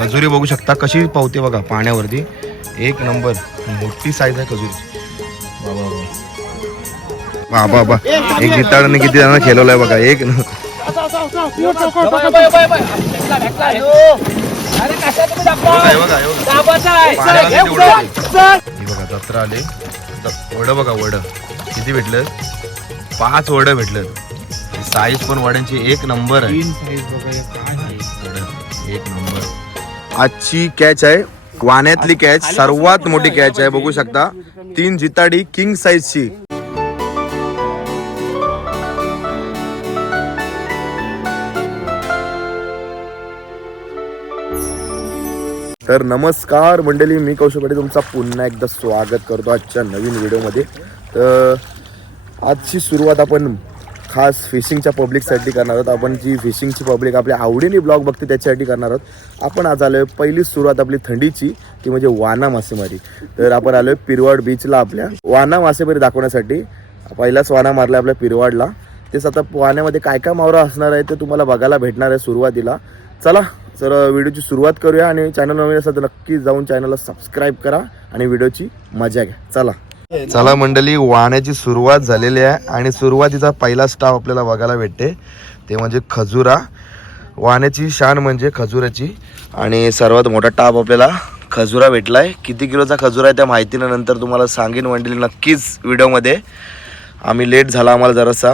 खजुरी बघू शकता कशी पावते बघा पाण्यावरती. एक नंबर मोठी साईज आहे खजुरीची वा वा वा. एक जिताडाने किती जणांना खेळवलंय बघा एक न- बघा, जत्रा आले. वड बघा वड. किती भेटलं? पाच वड भेटलं. साईज पण वड्यांची एक नंबर आहे. वडं, एक नंबर आजची कॅच आहे. वाण्यातली कॅच सर्वात मोठी कॅच आहे बघू शकता. तीन जिताडी किंग साईजची तर नमस्कार मंडळी मी पाटील. तुमचा पुन्हा एकदा स्वागत करतो आजच्या नवीन व्हिडिओमध्ये तर आजची सुरुवात आपण खास फिशिंगच्या पब्लिकसाठी करणार आहोत. आपण जी फिशिंगची पब्लिक आपल्या आवडीने ब्लॉग बघते त्याच्यासाठी करणार आहोत. आपण आज आलो आहे पहिली सुरुवात आपली थंडीची ती म्हणजे वाना मासेमारी. तर आपण आलो आहे पिरवाड बीचला आपल्या वाना मासेमारी दाखवण्यासाठी. पहिलाच वाना मारला आपल्या पिरवाडला. तेच आता वाण्यामध्ये काय काय मावरा असणार आहे ते तुम्हाला बघायला भेटणार आहे सुरुवातीला. चला तर व्हिडिओची सुरुवात करूया आणि चॅनल नवीन असेल तर नक्की जाऊन चॅनलला सबस्क्राईब करा आणि व्हिडिओची मजा घ्या. चला. चला मंडळी वाहण्याची सुरुवात झालेली आहे आणि सुरुवातीचा पहिला स्टाफ आपल्याला बघायला भेटते. ते म्हणजे खजुरा. वाहण्याची शान म्हणजे खजुराची. आणि सर्वात मोठा टाप आपल्याला खजुरा भेटलाय. किती किलोचा खजुरा आहे त्या माहितीनं नंतर तुम्हाला सांगेन मंडळी नक्कीच व्हिडिओमध्ये. आम्ही लेट झाला आम्हाला जरासा.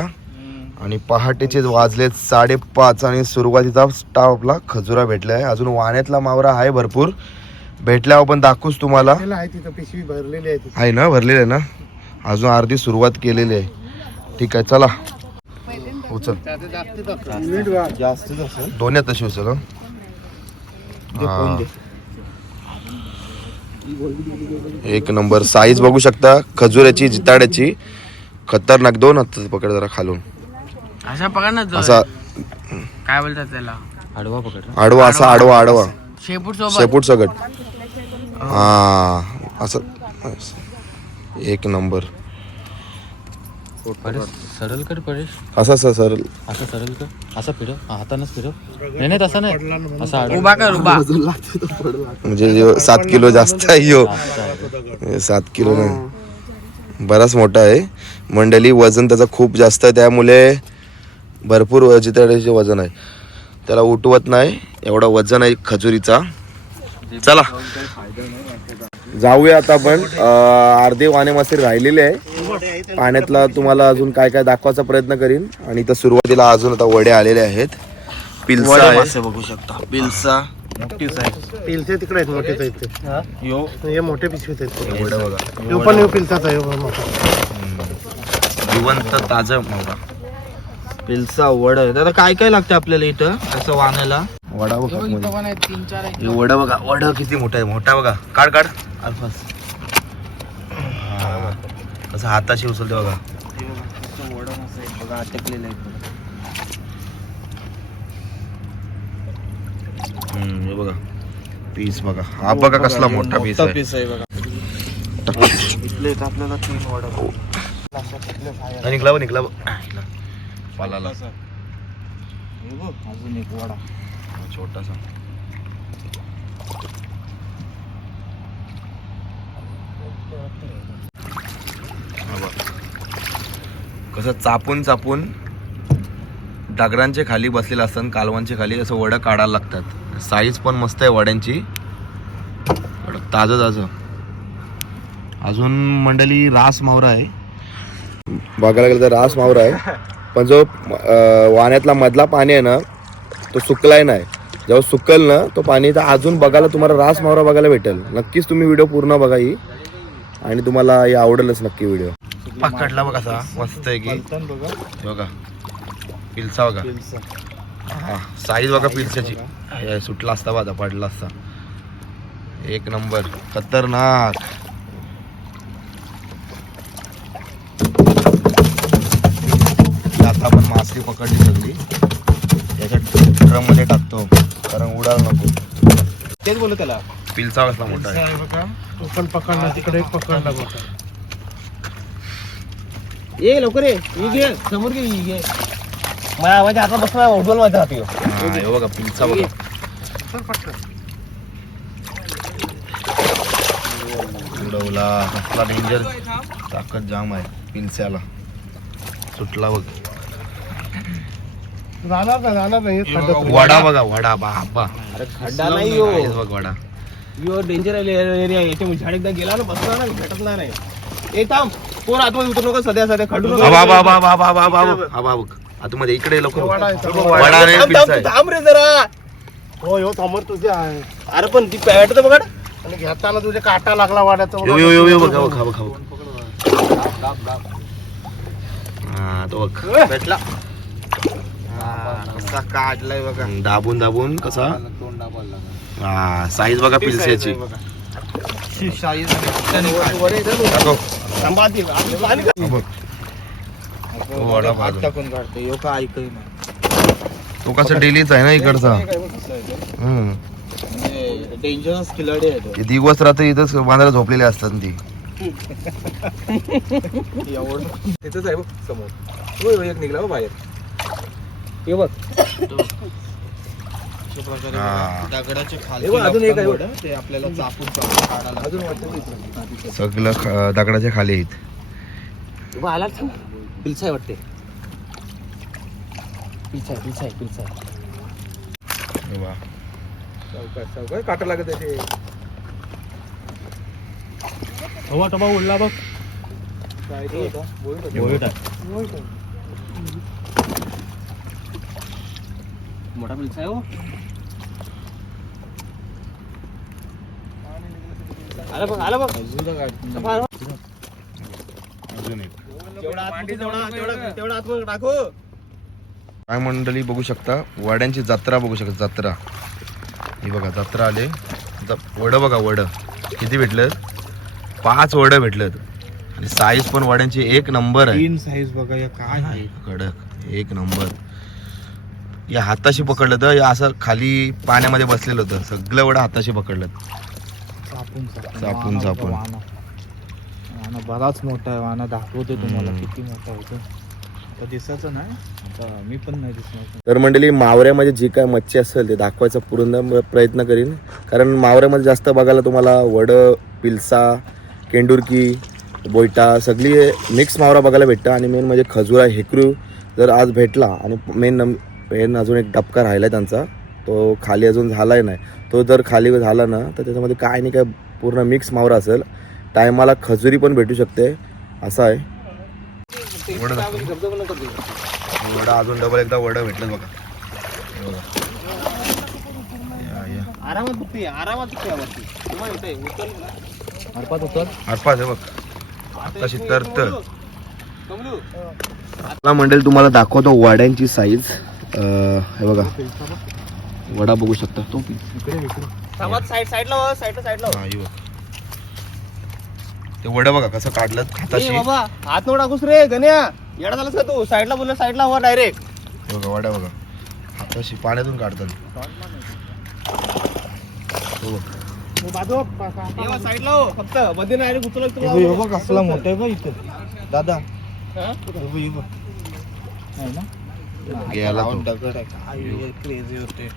आणि पहाटेचे वाजले साडेपाच आणि सुरुवातीचा स्टाफ आपला खजुरा भेटला आहे अजून वाण्यातला मावरा आहे भरपूर. भेटल्यावर आपण दाखवूच तुम्हाला. आहे तिथं पिशवी भरलेली आहे आहे ना भरलेलं आहे ना. अजून अर्धी सुरुवात केलेली आहे. ठीक आहे चला. उचल. दोन्ही तशी उचल हं. एक नंबर साईज बघू शकता खजुराची जिताड्याची. खतरनाक दोन हातात पकड जरा खालून. अशा पकड ना जो असा काय बोलतात त्याला? आडवा पकड. आडवा असा आडवा आडवा. शेपूट सोबत शेपूट सगट हा असं. एक नंबर. सरळ कर परेश. असा असं सर असं सरळ कर. असं फिरव. हातानच फिरव. नाही नाही तसं नाही. असं उभा कर उभा. म्हणजे सात किलो जास्त आहे हे सात किलो नाही. बराच मोठा आहे. मंडळी वजन त्याचं खूप जास्त आहे. त्यामुळे भरपूर जिताड्याचे वजन आहे. त्याला उठवत नाही. एवढा वजन आहे खजुरीचा. चला. जाऊया आता आपण. अं, अर्धे वाणे मासे राहिलेले आहे. पाण्यातला तुम्हाला अजून काय काय दाखवायचा प्रयत्न करीन. आणि इथं सुरुवातीला अजून आता वडे आलेले आहेत. पिलसा आहे. बघू शकता. पिलसा. पिलचे तिकडे आहेत मोठे आहेत यो. हे मोठे पिशवीत आहेत वडे बघा. ह्यो पण जिवंत ताजं पिलसा वड दादा काय काय लागतं आपल्याला इथं? असं वाहनाला वडा बघा हे वड बघा. वड किती मोठा आहे. मोठा बघा. काढ काढ. अल्फास हा. कसं हाताशी उचलते बघा. वड बघा अटकलेले आहेत हम्म, हे बघा. पीस बघा. हा बघा कसला मोठा पीस आहे. पीस आहे बघा. इथले इथं आपल्याला तीन हा, निघला बघ निघला बघ. पालाला. अजून एक वडा. छोटासा हा बघ. कसं चापून चापून दगडांच्या खाली बसलेलं असतं कालवांच्या खाली असं वडं काढायला लागतात. साईज पण मस्त आहे वड्यांची. ताज ताजं ताजं. अजून मंडळी रास मावरा आहे. बघायला गेलं तर रास मावरा आहे. पण जो वाण्यातला मधला पाणी आहे ना तो सुकलाय नाही. जेव्हा सुकल ना तो पाणी तर अजून बघायला तुम्हाला रास मावरा बघायला भेटेल. नक्कीच तुम्ही व्हिडिओ पूर्ण बघा ही. आणि तुम्हाला हे आवडेलच नक्की व्हिडिओ पकडला बघा असा मस्त आहे की. बघा. बघा. पिलसा बघा. हा साईज बघा पिलसाची. सुटला असता बघा पडला असता. एक नंबर. खतरनाक. आता आपण मासळी पकडली सगळी. याच्या ड्रममध्ये टाकतो. कारण उडायला नको. तेच बोलू त्याला. पिलसा कसला मोठा आहे. बघा. तो पण पकडला तिकडे एक पकडला मोठा ये लवकर ये. ही घे. समोर घे ही घे. माझ्या माझ्या हातात बसला मोबाईल मध्ये राहते हा, हे बघा पिलसा बघा. चल पटकन. उडवला. कसला डेंजर ताकद जाम आहे पिलस्याला सुटला बघ. जाणार ना जाणार नाही हे खड्ड्यात. वडा बघा वडा बाबा. अरे खड्डा नाही हो. बघ वडा. यो डेंजर एरिया याच्या झाड एकदा गेला ना बसला ना भेटत नाही. ए थांब. कोण आतमध्ये उतरू नको सध्या सध्या खडू नको. आतमध्ये इकडे लोक वडा आहे, रे थांब, पिल्सा थांब, आहे. थांब रे जरा. हो हो थांबर तुझे आहे. अरे पण ती पॅट तर बघा आणि घेताना तुझे काटा लागला वाड्याचा यो यो यो यो बघ बघ बघ. बघ हा तो बघ. भेटला. कसा काढलाय बघा. दाबून दाबून कसा? हा साईज बघा पिल्स्याची दाखव. थांबा ती, का? हा कसा डेलीच आहे ना इकडचा. हम्म. डेंजरस खिलाडी आहे ते. दिवस रात्र इथंच बांधायला झोपलेले असतात ती. तिथंच आहे बघ समोर. होय होय, एक निघला बघ बाहेर. हे बघ. दगडाच्या बघ अजून एक आहे बघ. ते आपल्याला चापून चापून काढायला अजून वाटतं इथं. सगळं ख- दगडाच्या खाली आहेत आला थांब. पिल्सा आहे वाटते पिल्सा आहे पिल्सा आहे पिल्सा आहे हे बघा. सावकाश सावकाश काटा लागत आहे ते हवा टबा उडला बघ काय ते होता? बोलत होता. बोलत आहे. मोठा पिल्सा आहे हो आला बघ आला बघ. तपास. अजून एक. जेवढा आतमध्ये तेवढा तेवढा तेवढा आतमध्ये टाकू काय मंडळी बघू शकता? वड्यांची जत्रा बघू शकता जत्रा. ही बघा जत्रा आले. वडं बघा वडं. किती भेटलं पाच वडं भेटलं आणि साईज पण वड्यांची एक नंबर आहे. तीन साईज बघा या काय आहे? कडक एक नंबर या हाताशी पकडलं तर या असं खाली पाण्यामध्ये बसलेलं होतं. सगळं वडं हाताशी पकडलं. चापून चापून, वाना चापून. बराच मोठा आहे वाना दाखवतो तुम्हाला. किती मोठा होतो आता दिसायचं नाही आता मी पण नाही दिसणार. तर मंडळी मावऱ्यामध्ये जी काय मच्छी असेल ते दाखवायचा पूर्ण प्रयत्न करीन. कारण मावऱ्यामध्ये जास्त बघायला तुम्हाला वडं पिलसा केंडुरकी बोयटा सगळी मिक्स मावरा बघायला भेटतं आणि मेन म्हणजे खजुरा हेकरू जर आज भेटला आणि मेन मेन अजून एक डबका राहिला त्यांचा तो खाली अजून झालाय नाही. तो जर खाली झाला ना तर त्याच्यामध्ये काय नाही काय पूर्ण मिक्स मावरा असेल. टायमाला खजुरी पण भेटू शकते. असं आहे. वडं अजून डबल एकदा वडा भेटलं बघा. आरामात दुखते दुखते. हरपात उतर. आहे बघ. मंडळी तुम्हाला दाखवतो वड्यांची साईज हे बघा. वडा बघू शकता तो. साईड साईडला हो, साईडला साईडला हो. बघ. ते वडं बघा कसं काढलं ए बाबा हात नो टाकूस रे गण्या येडा झालास का तू? साईडला बोलला साईडला हो डायरेक्ट बघा वडा बघा. हाताशी पाण्यातून काढतात. हो बघ. साईडला हो फक्त मध्ये डायरेक्ट उचलत कसला मोठा आहे बघ इथं. दादा. हा? आहे ना? गेला तो. दगड आहे काय क्रेझी होते.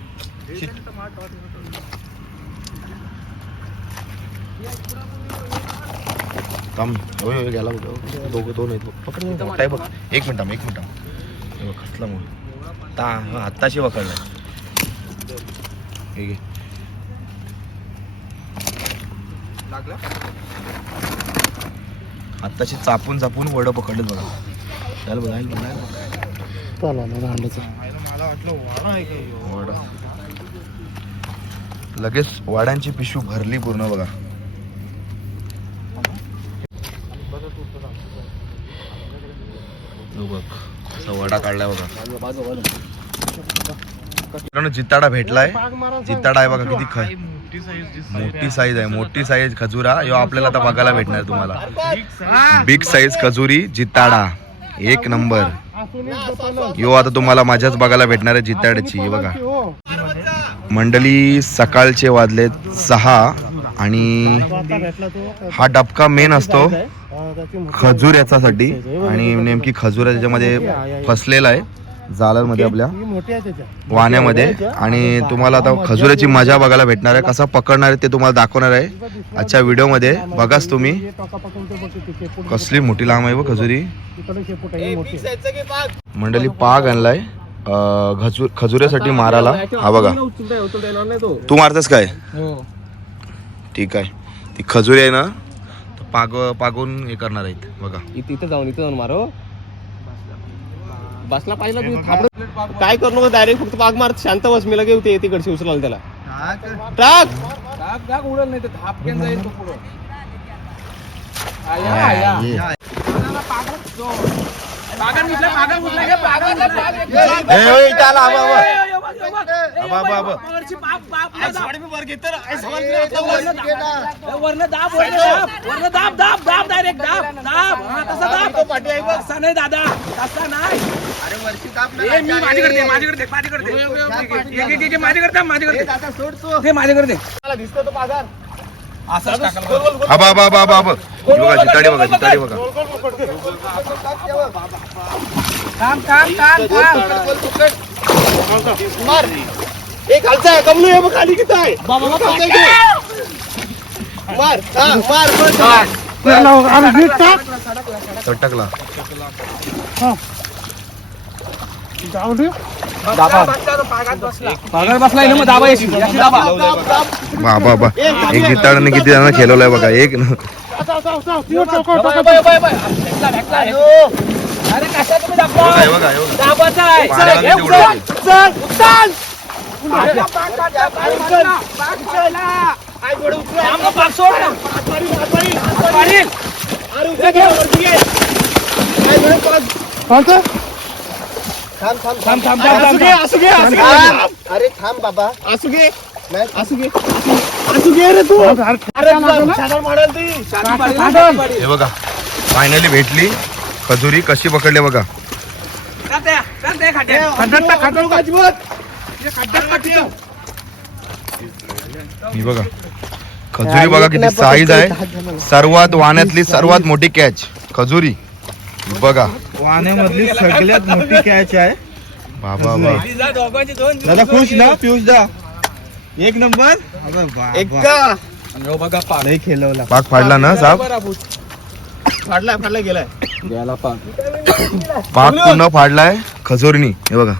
थांब. होय होय गेला बघ दोघं दोन आहेत बघ. पकड ना, मोठा आहे बघ. एक मिनिट थांब, एक मिनिट थांब. हे बघ कसला मोठा ता हा, हाताशी पकडला हे घे. लागला? हाताशी चापून चापून वडं पकडलं बघा. चला ना राहिलं मला आला वाडा. लगेच वाड्यांची पिशवी भरली पूर्ण बघा. बघ वडा काढलाय बघा. जिताडा भेटलाय. जिताडा आहे बघा किती ख मोठी साईज मोठी साईज आहे मोठी साईज खजुरा. यो आपल्याला आता बघायला भेटणार तुम्हाला. बिग साईज खजुरी जिताडा. एक नंबर यो आता तुम्हाला माझ्याच बघायला भेटणार आहे जिताड्याची हे बघा. मंडळी सकाळचे वाजलेत सहा आणि हा डबका मेन असतो खजूर याच्यासाठी आणि नेमकी खजूर त्याच्यामध्ये फसलेला आहे. जालरमध्ये आपल्या वाण्यामध्ये. आणि तुम्हाला आता खजुराची मजा बघायला भेटणार आहे. कसा पकडणार आहे ते तुम्हाला दाखवणार आहे. आजच्या व्हिडिओमध्ये बघाच तुम्ही. कसली मोठी लांब आहे व खजुरी. मंडळी पाग आणलाय. खजूर खजुऱ्यासाठी मारायला. हा बघा. तू मारतेस काय? ठीक आहे. ती खजुरी आहे ना पाग पागून हे करणार आहेत. बघा. इथे इथे जाऊन इथे जाऊन मारो बसला पाहिजे तू थांबड काय करू नको डायरेक्ट फक्त पाग मार शांत बस मी लगे होते तिकडचे उचलाल त्याला. टाक. ए, ओय, इथं आला, आबा, आबा. आबा, आबा, आबा. वरनं दाब वरनं दाब वरनं दाब दाब दाब डायरेक्ट दाब दाब हा तसा दाब तसा नाही दादा तसा नाही ए, मी माझ्याकडे दे, माझ्याकडे दे, माझ्याकडे दे. घे, घे, घे, घे, माझ्याकडे दे, माझ्याकडे दे. दे, माझ्याकडे दे असंच टाकायला आबा आबा आबा आबा आबा ही बघा जिताडी बघा जिताडी बघा काम काम काम काम. मार. ए खालचा आहे कमलू हे बघ खाली किती आहे. खालचा आहे की? मार. हा, मार मार चटकला पागल बसलाय ना मग दाबा याची याची दाबा. बाबा बाबा एक जिताडाने किती जणांना खेळवलंय बघा. एक न-. अरे कशा तुम्ही दाबाचा आहे. उचल. उचल, उचल. थांब ना, सोड? ना. पाडील. थांब, थांब, थांब, थांब, असू घे. असू घे असू घे अरे थांब बाबा. असू घे असू घे असू घे रे तू. अरे साधारण मॉडेल ती. शादी पाडील, शादी पाडील. हे बघा फायनली भेटली. खजुरी कशी पकडली बघा. ही बघा. खजुरी बघा किती साईज आहे. सर्वात वाण्यातली सर्वात मोठी कॅच खजुरी. बघा. वाण्यामधली सगळ्यात मोठी कॅच आहे. बाबा दादा खुश ना? पियुष दा. एक नंबर. अबे बाबा. एक्का. लय खेळवला. पाक फाडला ना फाडलाय गेलाय पाक पूर्ण फाडलाय खजुरीनी हे बघा.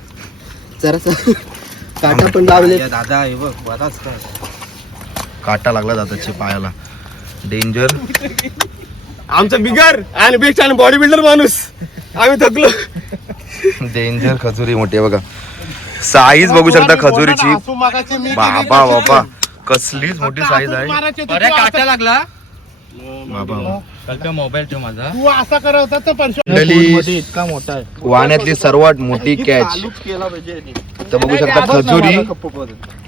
काटा पण लावले दादा हे बघ बराच काय. काटा लागला जाताची पायाला. डेंजर आमचा बिगर आणि बेस्ट आणि बॉडी बिल्डर माणूस. आम्ही थकलो. डेंजर खजुरी मोठी आहे बघा. साईज बघू शकता खजुरीची. बाबा बाबा. कसलीच मोठी साईज आहे. अरे काटा लागला. मोबाईल ठेव माझा. मंडळी, इतका मोठा आहे. वाण्यातली सर्वात मोठी कॅच केला पाहिजे तर बघू शकता खजुरी.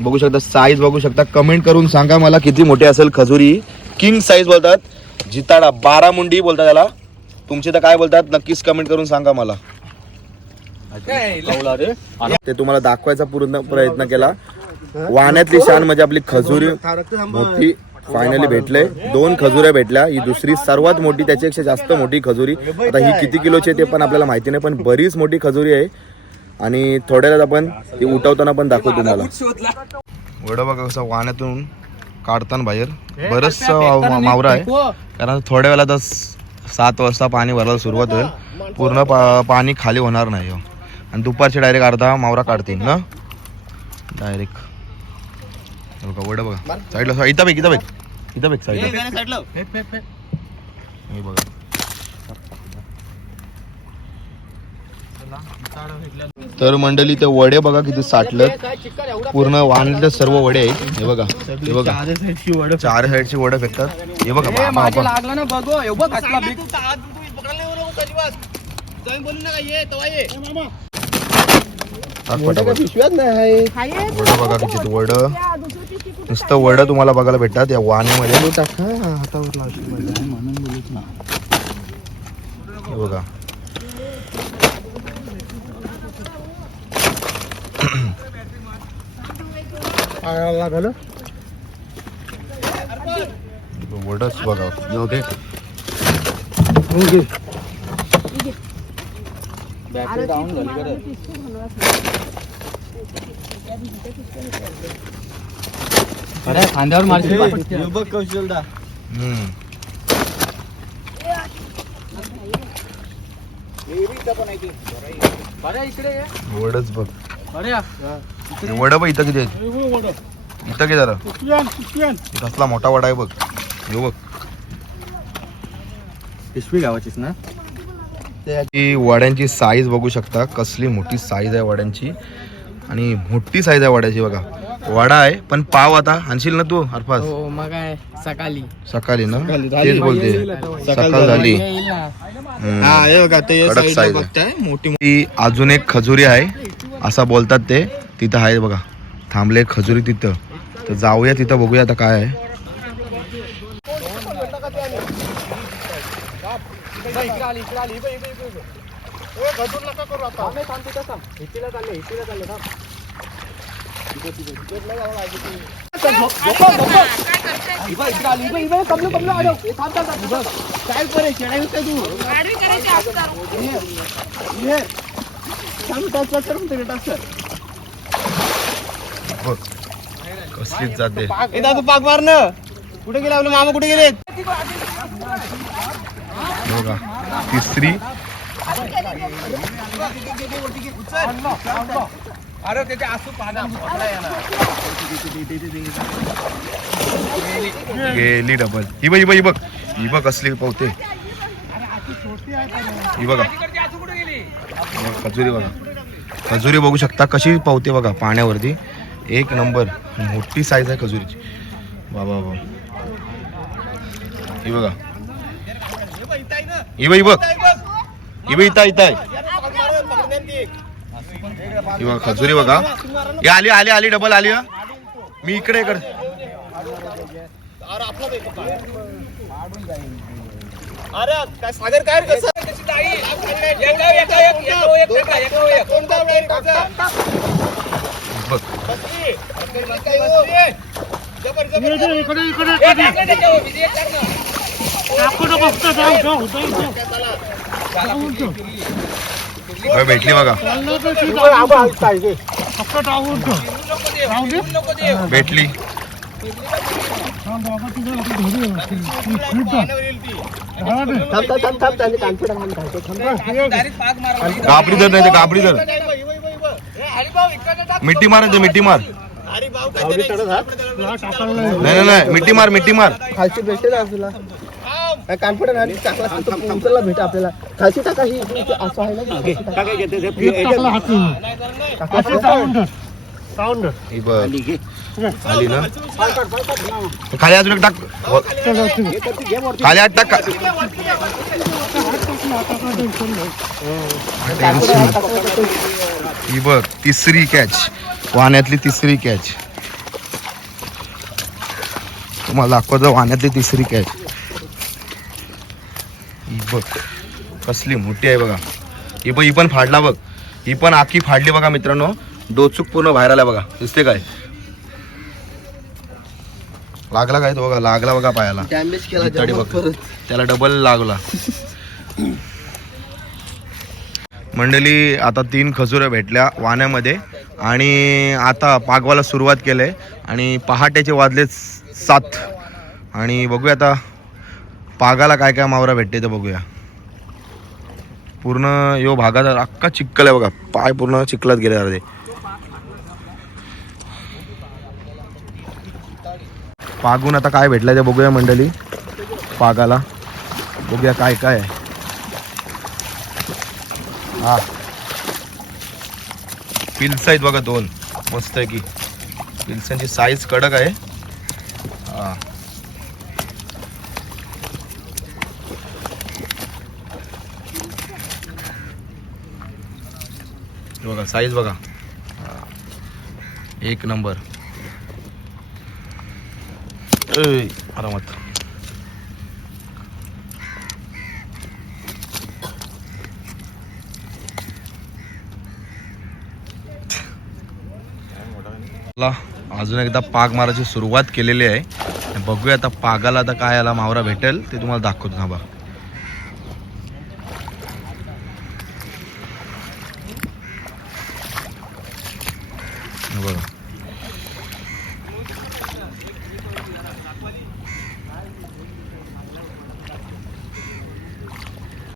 बघू शकता साईज बघू शकता. कमेंट करून सांगा मला किती मोठी असेल खजुरी. किंग साईज बोलतात. जिताडा बारा मुंडी बोलतात त्याला तुमचे तर काय बोलतात? नक्कीच कमेंट करून सांगा मला. ते तुम्हाला दाखवायचा पूर्ण प्रयत्न केला. वाण्यातली शान म्हणजे आपली खजुरी. मोठी फायनली भेटले दोन खजुऱ्या भेटल्या. ही दुसरी सर्वात मोठी त्याच्यापेक्षा जास्त मोठी खजुरी. आता ही किती किलोची आहे ते पण आपल्याला माहिती नाही पण बरीच मोठी खजुरी आहे. आणि थोड्या आपण ती उठवताना पण दाखवू तुम्हाला. वड बघा कसं वाण्यातून काढताना बाहेर. बरंच मावरा आहे कारण थोड्या वेळात सात वाजता पाणी भरायला सुरुवात होईल. पूर्ण पाणी खाली होणार नाही हो. आणि दुपारचे डायरेक्ट अर्धा मावरा काढतील ना? डायरेक्ट बघा वड बघा. साईडला इथं बेक इथं बेक इथं बेक साईडला हे बघा. तर मंडळी ते वडे बघा किती साठलं पूर्ण वाहनातले सर्व वडे आहेत. हे बघा हे बघा. चार साईडची वड चार साईडची वडे फेकतात. हे बघा. लागला ना हे टाक. पिशव्यात नाही वड बघा किती वड. नुसतं वड तुम्हाला बघायला भेटतात या वाण्यामध्ये. हे बघा. वडच बघा. ओके अरे खांद्यावर मारशील बा. हम्म. वडच बघ. हे वड बघ इथं किती आहेत? इथं किती जरा? कसला मोठा वडा आहे बघ. हे बघ. पिशवी गावाचीच ना? ही वड्यांची साईज बघू शकता. कसली मोठी साईज आहे वड्यांची. आणि मोठी साईज आहे वड्याची बघा. वडा आहे पण पाव आता. आणशील ना तू हरफास हो मग काय सकाळी. सकाळी ना? तेच बोलते. सकाळ झाली. कडक साईज आहे. मोठी अजून एक खजुरी आहे. असं बोलतात ते. तिथं आहे बघा. थांबले खजुरी तिथं. तर जाऊया तिथं बघूया आता काय आहे. काय बरे खेळायला काय तू गाडी करायची असतात ये सांग टाच टाच कर म्हणते टाच कर बघ कसलीच जाते ए दादू पाक मार ना कुठे गेले आपले मामा कुठे गेले बघा. तिसरी. अरे आसू गेली डबल ही बघ ही बघ ही बघ. ही बघ कसली पावते ही बघा, खजुरी बघा. खजुरी बघू शकता कशी पावते बघा पाण्यावरती. एक नंबर. मोठी साईज आहे खजुरीची. बाबा बाबा. ही बघा. ही ही ही बघ इथं इथं आहे ही बघा खजुरी बघा हे आली आली आली डबल आली हा मी इकडे इकडे अरे काय सागर काय कसं त्याची ताई हे भेटली बघा. भेटली कापडी धर नाही कापडी धर मिट्टी मार ते मिट्टी मार नाही नाही नाही मिट्टी मार मिट्टी मार खालची भेटेल आपल्याला काय असता उचलला भेट आपल्याला. खालची टाका ही इथे असं आहे ना खालची टाका. ही बघ. आली ना? खाली अजून एक टाक. हो. खाली आठ टाक. ही बघ तिसरी कॅच वाण्यातली तिसरी कॅच तुम्हाला दाखवतो वाण्यातली तिसरी कॅच ही बघ कसली मोठी आहे बघा. ही बघ ही पण फाडला बघ. ही पण आखी फाडली बघा मित्रांनो. डोचूक पूर्ण बाहेर आला बघा. दिसते काय? लागला काय तो बघा? लागला बघा पायाला. डॅमेज केला. त्याला डबल लागला. मंडळी आता तीन खजुऱ्या भेटल्या वाण्यामध्ये. आणि आता पागवाला सुरुवात केलंय. आणि पहाटेचे वाजले सात. आणि बघूया आता पागाला काय काय मावरा भेटते ते बघूया. पूर्ण यो भागात अख्खा चिक्कल आहे बघा. पाय पूर्ण चिखलात गेले अर्धे. पागून आता काय भेटलं ते बघूया मंडळी. पागाला. बघूया काय काय आहे. हा. पिल्स आहेत बघा दोन. मस्त आहे की. पिल्सांची साईज कडक आहे. हा. बघा साईज बघा. एक नंबर आरामात. अजून एकदा पाग मारायची सुरुवात केलेली आहे. बघूया आता पागाला आता काय याला मावरा भेटेल ते तुम्हाला दाखवतो. बघा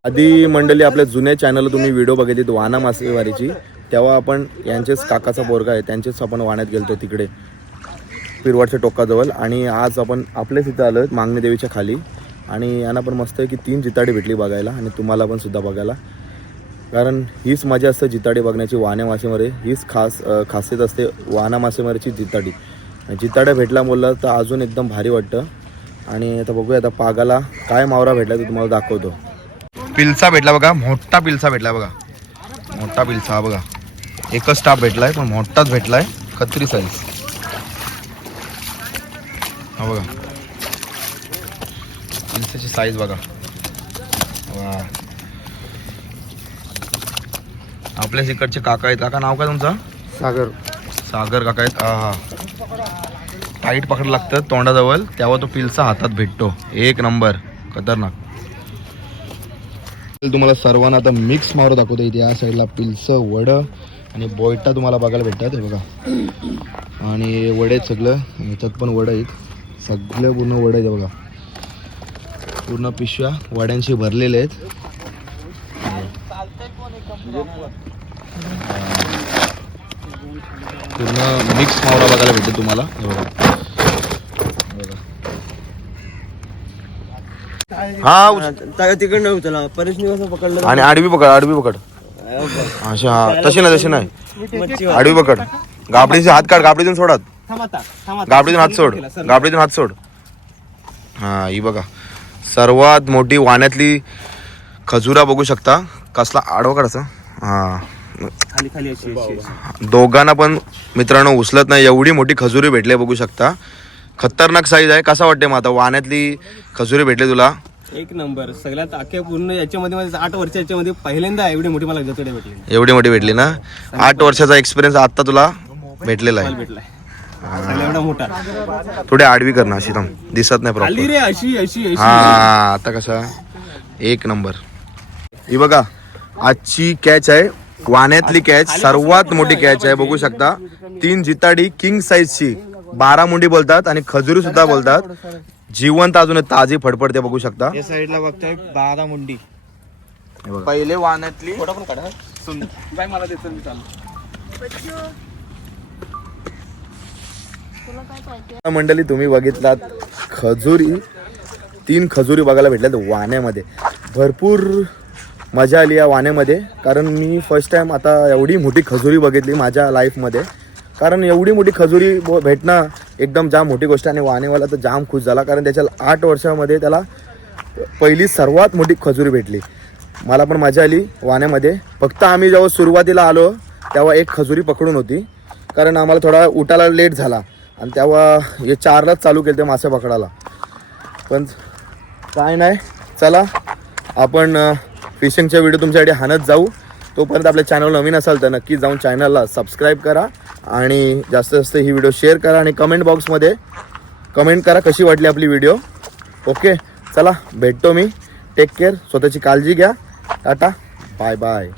आधी मंडळी आपल्या जुन्या चॅनलला तुम्ही व्हिडिओ बघितली वाना मासेवारीची. तेव्हा आपण यांचेच काकाचा बोरगा आहे त्यांचेच आपण वाण्यात गेलतो तिकडे पिरवाडच्या टोकाजवळ. आणि आज आपण आपल्याच इथं आलो मागणी देवीच्या खाली. आणि यांना पण मस्त आहे की तीन जिताडी भेटली बघायला आणि तुम्हाला पण सुद्धा बघायला. कारण हीच मजा असते जिताडी बघण्याची वाण्या मासेमारी. हीच खास खासियत असते वाहना मासेमारीची जिताडी. आणि जिताड्या भेटला बोललं तर अजून एकदम भारी वाटतं. आणि आता बघूया आता पागाला काय मावरा भेटला तो तुम्हाला दाखवतो. पिलसा भेटला बघा मोठा पिलसा भेटला बघा. मोठा पिलसा हा बघा. एकच स्टाफ भेटलाय पण मोठाच भेटलाय कत्री साईज हा बघा. पिलच्याची साईज बघा. वा. आपल्या इकडचे काका आहेत. काका नाव काय तुमचं? सागर. सागर काका आहेत. हा हा. टाईट पकड लागतं तोंडाजवळ. तेव्हा तो पिलचा हातात भेटतो. एक नंबर. खतरनाक. तुम्हाला सर्वांना आता मिक्स मारू दाखवतो इथे. या साईडला पिलचं वड आणि बोयटा तुम्हाला बघायला भेटतात. हे बघा. आणि वडे आहेत सगळं. ह्याच्यात पण वड आहेत. सगळं पूर्ण वड आहेत बघा. पूर्ण पिशव्या वड्यांशी भरलेले आहेत. पूर्ण मिक्स मावरा बघायला भेटते तुम्हाला. हे. बघा. हा उच- तिकडनं उचला परेश निवास पकडलं आणि आडवी पकड आडवी पकड. अशा हा तशी नाही तशी नाही. आडवी पकड. गाबडीचे हात काढ गाबडीतून सोडात. गाबडीतून हात सोड गाबडीतून हात सोड. हा ही बघा. सर्वात मोठी वाण्यातली खजुरा बघू शकता. कसला आडवा काढायचा? हा. खाली खाली अशी अशी अशी. दोघांना पण मित्रांनो उचलत नाही. एवढी मोठी खजुरी भेटले बघू शकता. खतरनाक साईज आहे. कसा वाटते मग आता वाण्यातली खजुरी भेटले तुला? एक नंबर. सगळ्यात अख्ख्या पूर्ण याच्यामध्ये माझ्या आठ वर्ष याच्यामध्ये पहिल्यांदा एवढी मोठी मला भेटली. एवढी मोठी भेटली ना? आठ वर्षाचा एक्सपिरियन्स आता तुला भेटलेला आहे. भेटलाय. सगळा एवढा मोठा. थोडी आडवी कर ना अशी थांब. दिसत नाही खाली प्रॉपर रे अशी अशी अशी. हा आता कसा? एक नंबर. ही बघा. आजची कॅच आहे. वाण्यातली कॅच सर्वात मोठी कॅच आहे बघू शकता. तीन जिताडी किंग साईजची बारा मुंडी बोलतात आणि खजुरी सुद्धा बोलतात. जिवंत अजून ताजी फडफडते बघू शकता. या साईडला बघतोय बारा मुंडी. हे बघा. पहिले चालू मंडळी तुम्ही बघितलात खजुरी. तीन खजुरी बघायला भेटल्यात वाण्यामध्ये. भरपूर मजा आली या वाण्यामध्ये. कारण मी फर्स्ट टाइम आता एवढी मोठी खजुरी बघितली माझ्या लाईफमध्ये कारण एवढी मोठी खजुरी ब- भेटणं एकदम जाम मोठी गोष्ट आहे आणि वाणेवाला तर जाम खुश झाला. कारण त्याच्या आठ वर्षामध्ये त्याला पहिली सर्वात मोठी खजुरी भेटली. मला पण मजा आली वाण्यामध्ये. फक्त आम्ही जेव्हा सुरुवातीला आलो तेव्हा एक खजुरी पकडून होती. कारण आम्हाला थोडा उठायला लेट झाला. आणि तेव्हा हे चारलाच चालू केलं ते मासे पकडायला. पण काय नाही चला. आपण फिशिंगच्या व्हिडिओ तुमच्यासाठी हाणत जाऊ. तोपर्यंत आपल्या चॅनल नवीन असाल तर नक्की जाऊन चॅनलला सबस्क्राईब करा आणि जास्तीत जास्त ही व्हिडिओ शेअर करा आणि कमेंट बॉक्समध्ये कमेंट करा कशी वाटली आपली व्हिडिओ ओके चला भेटतो मी. टेक केअर स्वतःची काळजी घ्या. टाटा. Bye bye